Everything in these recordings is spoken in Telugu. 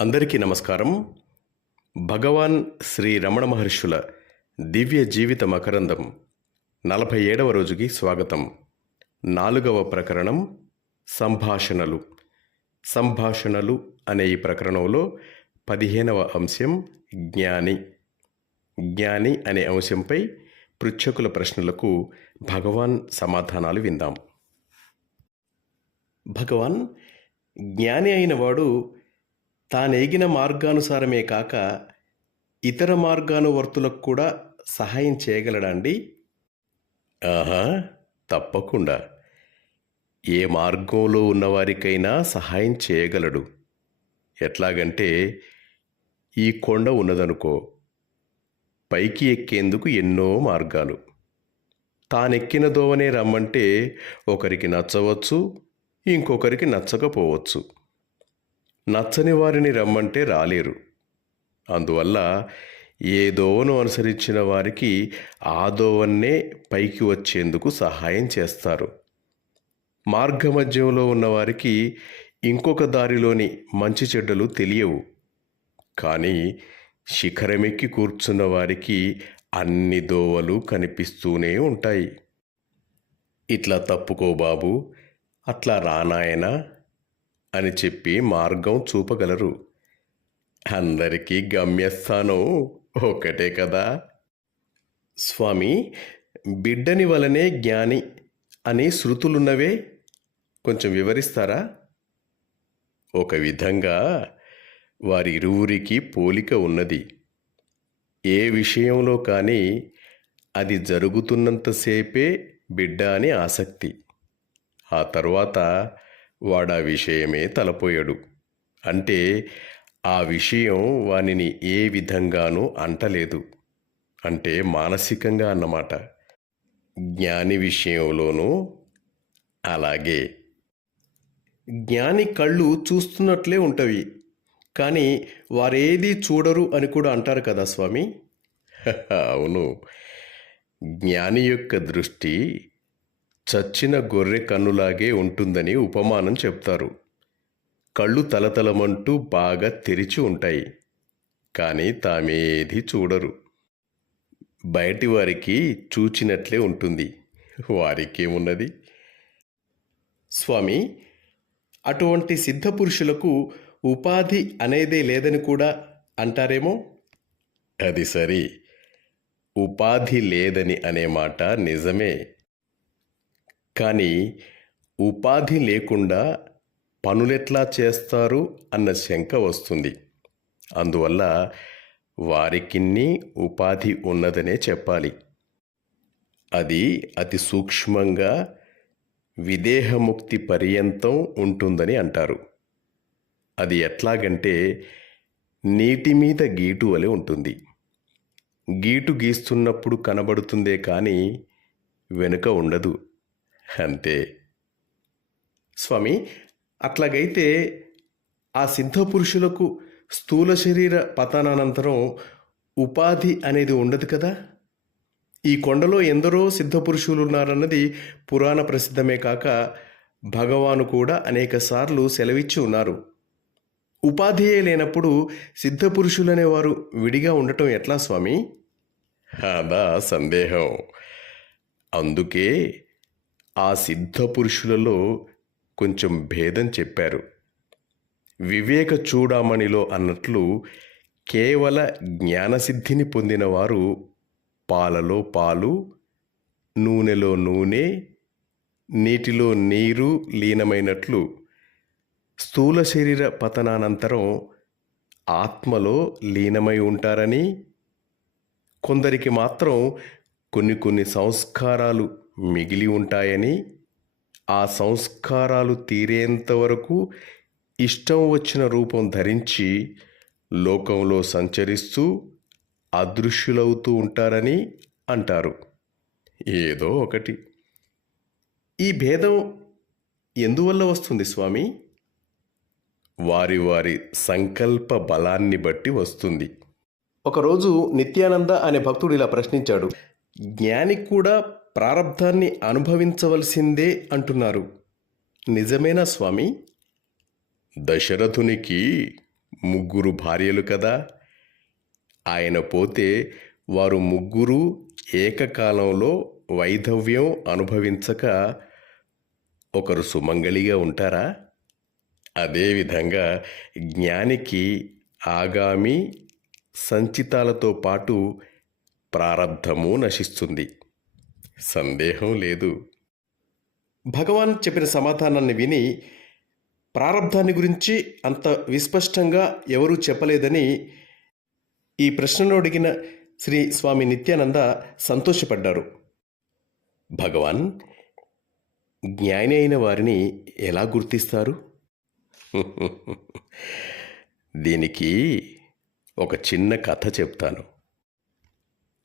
అందరికీ నమస్కారం. భగవాన్ శ్రీ రమణ మహర్షుల దివ్య జీవిత మకరందం నలభై ఏడవ రోజుకి స్వాగతం. నాలుగవ ప్రకరణం సంభాషణలు. సంభాషణలు అనే ఈ ప్రకరణంలో పదిహేనవ అంశం జ్ఞాని. జ్ఞాని అనే అంశంపై పృచ్ఛకుల ప్రశ్నలకు భగవాన్ సమాధానాలు విందాం. భగవాన్ జ్ఞాని అయినవాడు తానేగిన మార్గానుసారమే కాక ఇతర మార్గానువర్తులకు కూడా సహాయం చేయగలడండి? ఆహా తప్పకుండా. ఏ మార్గంలో ఉన్నవారికైనా సహాయం చేయగలడు. ఎట్లాగంటే ఈ కొండ ఉన్నదనుకో పైకి ఎక్కేందుకు ఎన్నో మార్గాలు. తానెక్కిన దోవనే రమ్మంటే ఒకరికి నచ్చవచ్చు ఇంకొకరికి నచ్చకపోవచ్చు. నచ్చని వారిని రమ్మంటే రాలేరు. అందువల్ల ఏ దోవను అనుసరించిన వారికి ఆ దోవన్నే పైకి వచ్చేందుకు సహాయం చేస్తారు. మార్గమధ్యంలో ఉన్నవారికి ఇంకొక దారిలోని మంచి చెడ్డలు తెలియవు. కానీ శిఖరమెక్కి కూర్చున్న వారికి అన్ని దోవలు కనిపిస్తూనే ఉంటాయి. ఇట్లా తప్పుకో బాబు అట్లా రానాయనా అని చెప్పి మార్గం చూపగలరు. అందరికీ గమ్యస్థానం ఒకటే కదా. స్వామి బిడ్డని వలనే జ్ఞాని అని శృతులున్నవే. కొంచెం వివరిస్తారా? ఒక విధంగా వారి ఇరువురికి పోలిక ఉన్నది. ఏ విషయంలో కానీ అది జరుగుతున్నంతసేపే బిడ్డ అని ఆసక్తి. ఆ తర్వాత వాడా విషయమే తలపోయాడు. అంటే ఆ విషయం వానిని ఏ విధంగానూ అంటలేదు. అంటే మానసికంగా అన్నమాట. జ్ఞాని విషయంలోనూ అలాగే. జ్ఞాని కళ్ళు చూస్తున్నట్లే ఉంటవి. కానీ వారేది చూడరు అని కూడా అంటారు కదా స్వామి? అవును. జ్ఞాని యొక్క దృష్టి చచ్చిన గొర్రె కన్నులాగే ఉంటుందని ఉపమానం చెప్తారు. కళ్ళు తలతలమంటూ బాగా తెరిచి ఉంటాయి. కానీ తామేది చూడరు. బయటి వారికి చూచినట్లే ఉంటుంది. వారికేమున్నది? స్వామి అటువంటి సిద్ధపురుషులకు ఉపాధి అనేదే లేదని కూడా అంటారేమో? అది సరి. ఉపాధి లేదని అనే మాట నిజమే. కానీ ఉపాధి లేకుండా పనులెట్లా చేస్తారు అన్న శంక వస్తుంది. అందువల్ల వారికిన్ని ఉపాధి ఉన్నదనే చెప్పాలి. అది అతి సూక్ష్మంగా విదేహముక్తి పర్యంతం ఉంటుందని అంటారు. అది ఎట్లాగంటే నీటి మీద గీటు వలె ఉంటుంది. గీటు గీస్తున్నప్పుడు కనబడుతుందే కానీ వెనుక ఉండదు. అంతే స్వామి అట్లాగైతే ఆ సిద్ధ పురుషులకు స్థూల శరీర పతనానంతరం ఉపాధి అనేది ఉండదు కదా? ఈ కొండలో ఎందరో సిద్ధ పురుషులు ఉన్నారన్నది పురాణ ప్రసిద్ధమే కాక భగవాను కూడా అనేకసార్లు సెలవిచ్చి ఉన్నారు. ఉపాధియే లేనప్పుడు సిద్ధ పురుషులనేవారు విడిగా ఉండటం ఎట్లా స్వామి? అదా సందేహం. అందుకే ఆ సిద్ధ పురుషులలో కొంచెం భేదం చెప్పారు. వివేక చూడామణిలో అన్నట్లు కేవల జ్ఞానసిద్ధిని పొందినవారు పాలలో పాలు నూనెలో నూనె నీటిలో నీరు లీనమైనట్లు స్థూల శరీర పతనానంతరం ఆత్మలో లీనమై ఉంటారని కొందరికి మాత్రం కొన్ని కొన్ని సంస్కారాలు మిగిలి ఉంటాయని ఆ సంస్కారాలు తీరేంత వరకు ఇష్టం వచ్చిన రూపం ధరించి లోకంలో సంచరిస్తూ అదృశ్యులవుతూ ఉంటారని అంటారు. ఏదో ఒకటి. ఈ భేదం ఎందువల్ల వస్తుంది స్వామి? వారి వారి సంకల్ప బలాన్ని బట్టి వస్తుంది. ఒకరోజు నిత్యానంద అనే భక్తుడు ఇలా ప్రశ్నించాడు. జ్ఞానికి కూడా ప్రారంధాన్ని అనుభవించవలసిందే అంటున్నారు. నిజమేనా స్వామి? దశరథునికి ముగ్గురు భార్యలు కదా. ఆయన పోతే వారు ముగ్గురు ఏకకాలంలో వైధవ్యం అనుభవించక ఒకరు సుమంగళిగా ఉంటారా? అదేవిధంగా జ్ఞానికి ఆగామి సంచితాలతో పాటు ప్రారబ్ధము నశిస్తుంది. సందేహం లేదు. భగవాన్ చెప్పిన సమాధానాన్ని విని ప్రారబ్ధాన్ని గురించి అంత విస్పష్టంగా ఎవరూ చెప్పలేదని ఈ ప్రశ్నలో అడిగిన శ్రీ స్వామి నిత్యానంద సంతోషపడ్డారు. భగవాన్ జ్ఞాని అయిన వారిని ఎలా గుర్తిస్తారు? దీనికి ఒక చిన్న కథ చెప్తాను.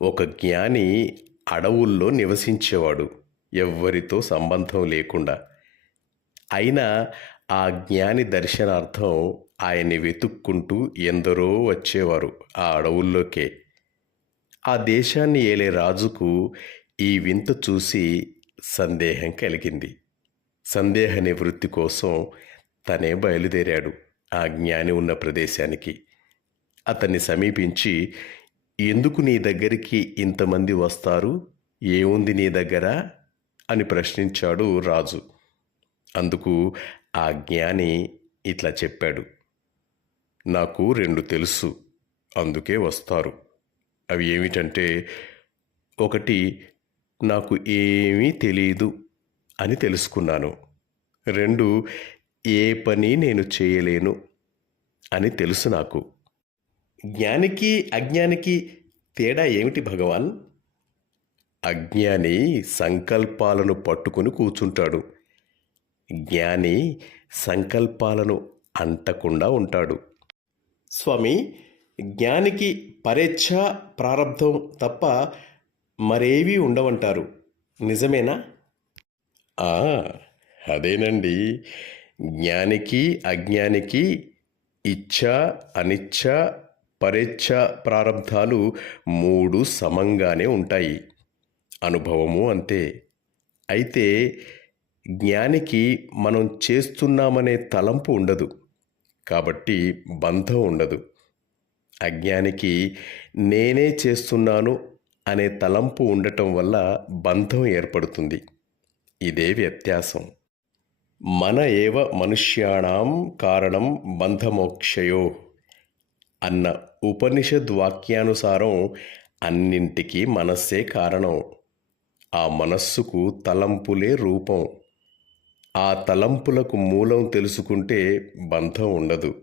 ఒక జ్ఞాని అడవుల్లో నివసించేవాడు ఎవ్వరితో సంబంధం లేకుండా. అయినా ఆ జ్ఞాని దర్శనార్థం ఆయన్ని వెతుక్కుంటూ ఎందరో వచ్చేవారు ఆ అడవుల్లోకే. ఆ దేశాన్ని ఏలే రాజుకు ఈ వింత చూసి సందేహం కలిగింది. సందేహ నివృత్తి కోసం తనే బయలుదేరాడు ఆ జ్ఞాని ఉన్న ప్రదేశానికి. అతన్ని సమీపించి ఎందుకు నీ దగ్గరికి ఇంతమంది వస్తారు? ఏముంది నీ దగ్గర? అని ప్రశ్నించాడు రాజు. అందుకు ఆ జ్ఞాని ఇట్లా చెప్పాడు. నాకు రెండు తెలుసు అందుకే వస్తారు. అవి ఏమిటంటే ఒకటి నాకు ఏమీ తెలియదు అని తెలుసుకున్నాను. రెండు ఏ పని నేను చేయలేను అని తెలుసు నాకు. జ్ఞానికి అజ్ఞానికి తేడా ఏమిటి భగవాన్? అజ్ఞాని సంకల్పాలను పట్టుకుని కూర్చుంటాడు. జ్ఞాని సంకల్పాలను అంటకుండా ఉంటాడు. స్వామి జ్ఞానికి పరేచ్ఛ ప్రారంధం తప్ప మరేవీ ఉండవంటారు. నిజమేనా? అదేనండి. జ్ఞానికి అజ్ఞానికి ఇచ్ఛ అనిచ్ఛ పరేచ్ఛ ప్రారంధాలు మూడు సమంగానే ఉంటాయి. అనుభవము అంతే. అయితే జ్ఞానికి మనం చేస్తున్నామనే తలంపు ఉండదు. కాబట్టి బంధం ఉండదు. అజ్ఞానికి నేనే చేస్తున్నాను అనే తలంపు ఉండటం వల్ల బంధం ఏర్పడుతుంది. ఇదే వ్యత్యాసం. మన ఏవ మనుష్యాణం కారణం బంధమోక్షయో అన్న ఉపనిషద్ వాక్యానుసారం అన్నింటికీ మనస్సే కారణం. ఆ మనస్సుకు తలంపులే రూపం. ఆ తలంపులకు మూలం తెలుసుకుంటే బంధం ఉండదు.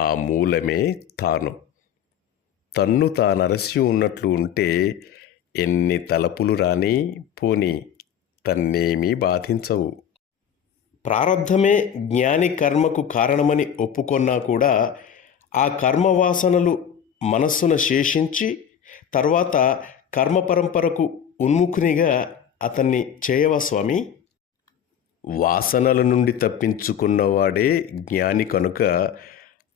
ఆ మూలమే తాను. తన్ను తానరసి ఉన్నట్లు ఉంటే ఎన్ని తలపులు రాని పోని తన్నేమీ బాధించవు. ప్రారంధమే జ్ఞాని కర్మకు కారణమని ఒప్పుకొన్నా కూడా ఆ కర్మవాసనలు మనస్సున శేషించి తర్వాత కర్మ పరంపరకు ఉన్ముఖునిగా అతన్ని చేయవా స్వామి? వాసనల నుండి తప్పించుకున్నవాడే జ్ఞాని కనుక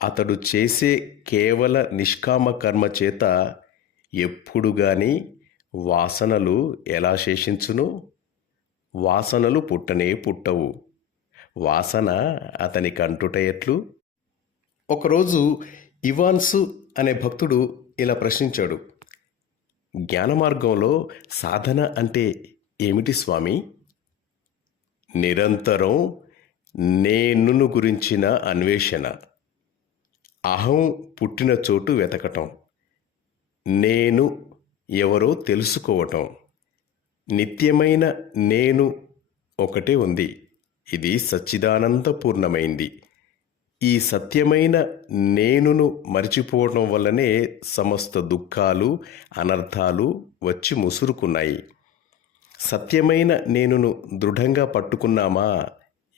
అతడు చేసే కేవల నిష్కామ కర్మ చేత ఎప్పుడు గాని వాసనలు ఎలా శేషించును? వాసనలు పుట్టనే పుట్టవు. వాసన అతని కంటుట ఎట్లు? ఒకరోజు ఇవాన్సు అనే భక్తుడు ఇలా ప్రశ్నించాడు. జ్ఞాన మార్గంలో సాధన అంటే ఏమిటి స్వామి? నిరంతరం నేనును గురించిన అన్వేషణ. అహం పుట్టిన చోటు వెతకటం. నేను ఎవరో తెలుసుకోవటం. నిత్యమైన నేను ఒకటే ఉంది. ఇది సచ్చిదానందపూర్ణమైంది ఈ సత్యమైన నేనును మరిచిపోవడం వల్లనే సమస్త దుఃఖాలు అనర్థాలు వచ్చి ముసురుకున్నాయి. సత్యమైన నేనును దృఢంగా పట్టుకున్నామా?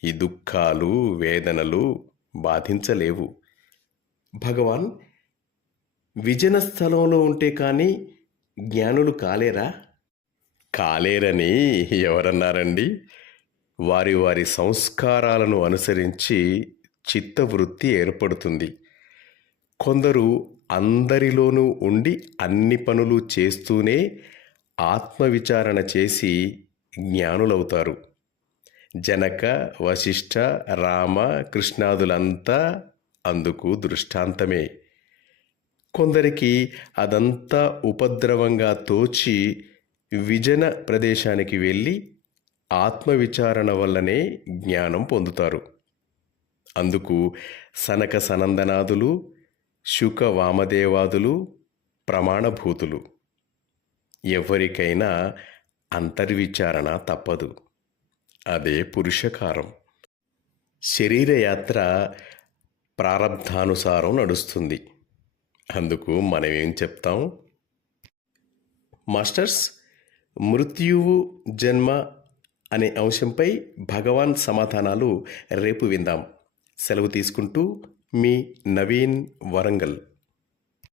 ఈ దుఃఖాలు వేదనలు బాధించలేవు. భగవాన్ విజన స్థలంలో ఉంటే కానీ జ్ఞానులు కాలేరా? కాలేరని ఎవరన్నారండి? వారి వారి సంస్కారాలను అనుసరించి చిత్తవృత్తి ఏర్పడుతుంది. కొందరు అందరిలోనూ ఉండి అన్ని పనులు చేస్తూనే ఆత్మవిచారణ చేసి జ్ఞానులవుతారు. జనక వశిష్ఠ రామ కృష్ణాదులంతా అందుకు దృష్టాంతమే. కొందరికి అదంతా ఉపద్రవంగా తోచి విజన ప్రదేశానికి వెళ్ళి ఆత్మవిచారణ వల్లనే జ్ఞానం పొందుతారు. అందుకు సనక సనందనాదులు శుక వామదేవాదులు ప్రమాణభూతులు. ఎవరికైనా అంతర్విచారణ తప్పదు. అదే పురుషకారం. శరీరయాత్ర ప్రారబ్ధానుసారం నడుస్తుంది. అందుకు మనమేం చెప్తాం? మాస్టర్స్ మృత్యువు జన్మ అనే అంశంపై భగవాన్ సమాధానాలు రేపు విందాం. సెలవు తీసుకుంటూ మీ నవీన్ వరంగల్.